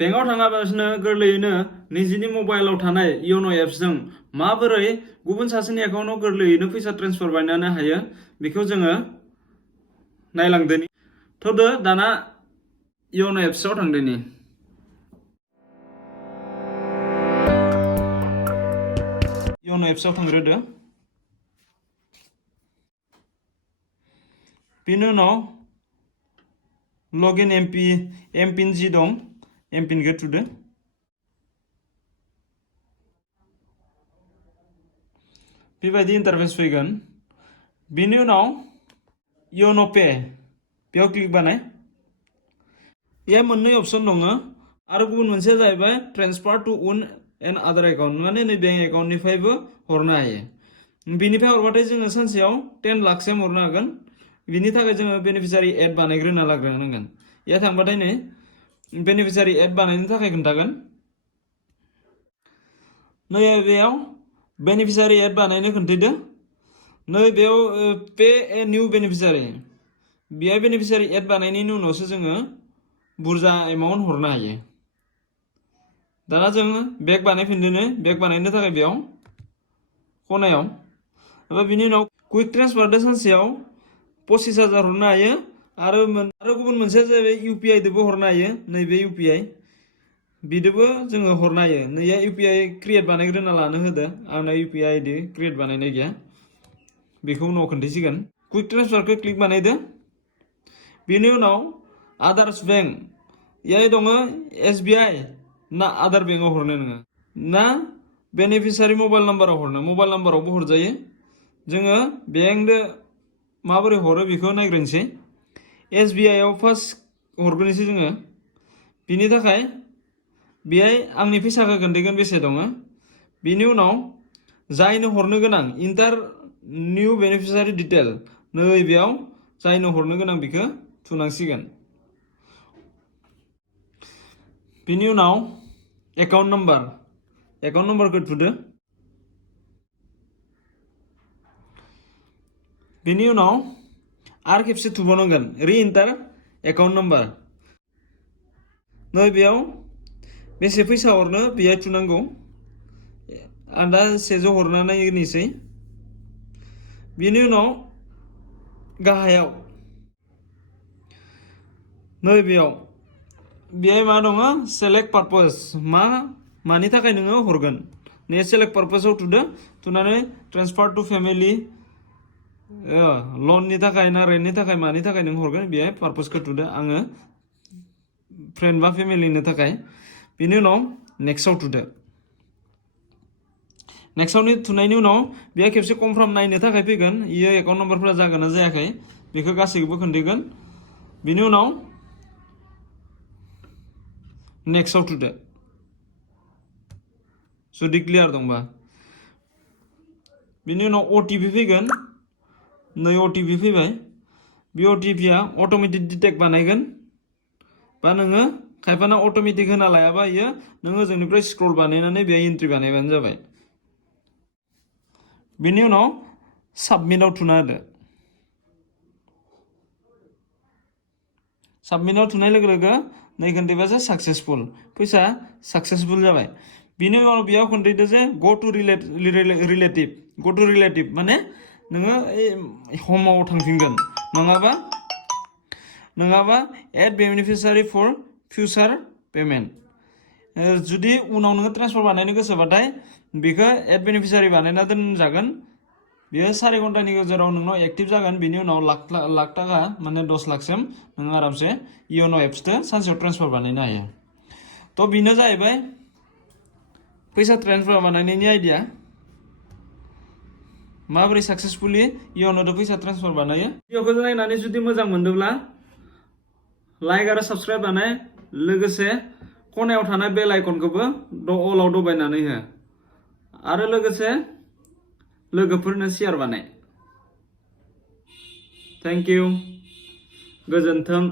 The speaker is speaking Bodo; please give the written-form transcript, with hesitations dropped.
बेंकआव थाङाबासिनो गोरलैयैनो निजिनि मबाइलाव थानाय योनो एप्सजों माबोरै गुबुन सासेनि एकाउन्टाव गोरलैयैनो फैसा ट्रेन्सफार बानायनो हायो बेखौ जोङो नायलांदोनि। थ'दो दाना योनो एप्सआव थांदोनि। योनो एप्सआव थांग्रोदो। बेनि उनाव लगिन एमपिन जि दं एमपिनखौ थुदो। बेबायदि इन्टारफेस फैगोन। बेनि उनाव योनो पे बेयाव क्लिक बानाय। बेहाय मोननै अपसन दङ आरो गुबुन मोनसेया जाहैबाय ट्रेन्सफार टु उन एन आदार एकाउन्ट माने नै बेंक एकाउन्टनिफ्रायबो हरनो हायो। बिनिफ्राय हरबाथाय जोङो सानसेयाव 10 लाखसिम हरनो हागोन। बिनि थाखाय जोङो बेनिफिसियारि एड बानायग्रोना लाग्रोनांगोन। बेयाव थांबाथाय नै बेनिफिसियारि एड बानायनो थाखाय खोन्थागोन। नै बेयाव बेनिफिसियारि एड बानायनो खोन्थादो। नै बेयाव पे ए निउ बेनिफिसियारि बेहाय बेनिफिसियारि एड बानायनायनि उनावसो जोङो बुरजा एमाउन्ट हरनो हायो। दाना जों बेग बानायफिनदोनो। बेग बानायनो थाखाय बेयाव खनायाव ओमफ्राय बिनि उनाव कुइक ट्रेन्सफारदो सानसेयाव 25,000 हरनो हायो आरो गुबुन मोनसेया जाहैबाय इउपिआइ दोबो हरनो हायो। नैबे इउपिआइ बिदोबो जोङो हरनो हायो। नैया इउपिआइ क्रिएट बानायग्रोना लानो होदो। आंना इउपिआइ आइदि क्रिएट बानायनाय गैया। बेखौ उनाव खोन्थासिगोन। कुइक ट्रेन्सफारखौ क्लिक बानायदो। बेनि उनाव आदार्स बेंक इयाय दङ एसबिआइ ना आदार बेंकआव हरनो नोङो ना बेनिफिसियारि मबाइल नाम्बाराव हरनो। मबाइल नाम्बारावबो हरजायो। जोङो बेंकदो माबोरै हरो बेखौ नायग्रोनोसै। एसबिआइआव फार्स्ट हरग्रोनोसै जोङो। बिनि थाखाय बेहाय आंनि फैसाखौ खोन्थागोन बेसे दङ। बिनि उनाव जायनो हरनो गोनां इन्टार निउ बेनिफिसियारि डिटेल नै बेयाव जायनो हरनो गोनां बेखौ थुनांसिगोन। बिनि उनाव एकाउन्ट नाम्बारखौ थुदो। बिनि उनाव आरो खेबसे थुबावनांगोन रि इन्टार एकाउन्ट नाम्बार। नै बेयाव बेसे फैसा हरनो बेहाय थुनांगौ। आं दा 100 हरना नायनोसै। बिनि उनाव गाहायाव नै बेहाय मा दङ सेलेक्ट पार्पस मानि थाखाय नोङो हरगोन। नै सेलेक्ट पार्पसाव थुदो। थुनानै ट्रेन्सफार टु फेमिलि लननि थाखाय ना रेन्टनि थाखाय मानि थाखाय नों हरगोन बेहाय पार्पसखौ थुदो। आङो फ्रेन्ड बा फेमिलिनि थाखाय। बिनि उनाव नेक्स्टआव थुदो। नेक्स्टआव थुनायनि उनाव बेहाय खेबसे कनफार्म नायनो थाखाय फैगोन। इयो एकाउन्ट नाम्बारफोरा जागोन ना जायाखै बेखौ गासैखौबो खोन्थागोन। बिनि उनाव नेक्स्टआव थुदो जुदि क्लियार दंबा। बिनि उनाव अटिपि फैगोन। नै अटिपि फैबाय। बे अटिपिया अट'मेटिक डिटेक्ट बानायगोन बा नोङो खायफाना अट'मेटिक होना लायाबा इयो नोङो ओजोंनिफ्राय स्क्रल बानायनानै बेहाय एन्ट्रि बानायबानो जाबाय। बिनि उनाव साबमिटआव थुना होदो। साबमिटआव थुनाय लोगो लोगो नै खोन्थाबासो साक्सेसफुल फैसा साक्सेसफुल जाबाय। बिनि उनाव बेयाव खोन्थादो जे ग टु रिलेटिभ माने नोङो हमाव थांफिनगोन नङाबा Ed beneficiary four future payment. जुदि उनाव नोङो ट्रेन्सफार बानायनो गोसोबाथाय बेखौ एड बेनिफिसियारि बानायना दोनजागोन। बेयो 4 घन्टानि गेजेराव नोंनाव एक्टिभ जागोन। बिनि उनाव लाख थाखा माने 10 लाखसिम नोङो आरामसे योनो एप्सजों सानसेयाव ट्रेन्सफार बानायनो हायो। थ' बेनो जाहैबाय फैसा ट्रेन्सफार बानायनायनि आइडिया। माबोरै साक्सेसफुलि योनोजों फैसा ट्रेन्सफार बानायो। भिडिअखौ नायनानै जुदि मोजां मोनदोंब्ला लाइक आरो साबस्क्राइब बानाय। लोगोसे खनायाव थानाय बेल आइकनखौबो अलाव दबायनानै हो आरो लोगोसे लोगोफोरनो शेयार बानाय। Thank you. गोजोन्थों।